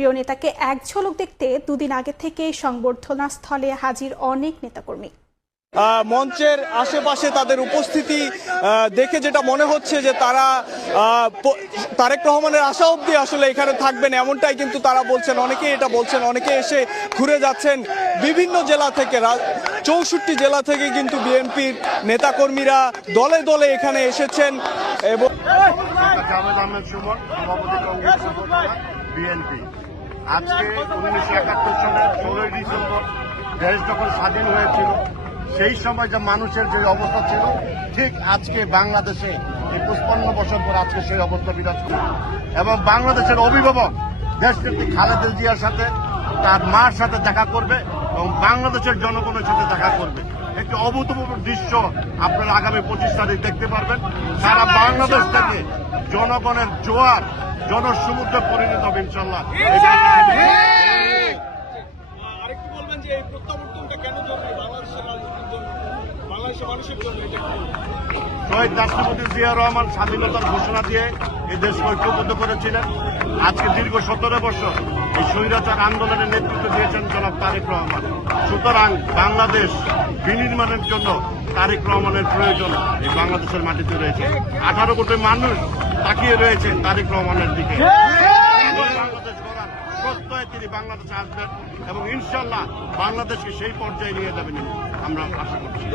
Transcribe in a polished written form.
প্রিয় নেতাকে এক ঝলক দেখতে দুদিন আগে থেকে সংবর্ধনা স্থলে হাজির অনেক নেতাকর্মী। মঞ্চের আশেপাশে তাদের উপস্থিতি দেখে যেটা মনে হচ্ছে যে তারা তারেক রহমানের আশা অবধি আসলে এখানে থাকবেন, এমনটাই কিন্তু তারা বলছেন। অনেকেই এটা বলছেন, অনেকে এসে ঘুরে যাচ্ছেন বিভিন্ন জেলা থেকে, 64 জেলা থেকে কিন্তু বিএনপির নেতাকর্মীরা দলে দলে এখানে এসেছেন। এবং বিএনপি আজকে 1971 সালের 16 ডিসেম্বর দেশ যখন স্বাধীন হয়েছিল, সেই সময় যে মানুষের যে অবস্থা ছিল, ঠিক আজকে বাংলাদেশে এই 55 বছর পর আজকে সেই অবস্থা বিরাজ করে। এবং বাংলাদেশের অভিভাবক দেশনেত্রী খালেদা জিয়ার সাথে তার মার সাথে দেখা করবে এবং বাংলাদেশের জনগণের সাথে দেখা করবে। একটি অভূতপূর্ব দৃশ্য আপনারা আগামী 25 তারিখ দেখতে পারবেন। সারা বাংলাদেশ থেকে জনগণের জোয়ার জনসমুদ্রে পরিণত হবে ইনশাল্লাহ। আরেকটু বলবেন যে এই প্রত্যাবর্তনটা কেন জরুরি বাংলাদেশের রাজনীতির জন্য, বাংলাদেশের মানুষের জন্য? শহীদ রাষ্ট্রপতি জিয়া রহমান স্বাধীনতার ঘোষণা দিয়ে এই দেশকে ঐক্যবদ্ধ করেছিলেন। আজকে দীর্ঘ 17 বছর এই স্বৈরাচার আন্দোলনের নেতৃত্ব দিয়েছেন জনাব তারেক রহমান। সুতরাং বাংলাদেশ বিনির্মাণের জন্য তারেক রহমানের প্রয়োজন এই বাংলাদেশের মাটিতে রয়েছে। 18 কোটি মানুষ তাকিয়ে রয়েছে তারেক রহমানের দিকে। বাংলাদেশ গড়ার প্রত্যয়ে তিনি বাংলাদেশে আসবেন এবং ইনশাল্লাহ বাংলাদেশকে সেই পর্যায়ে নিয়ে যাবেন আমরা আশা করছি।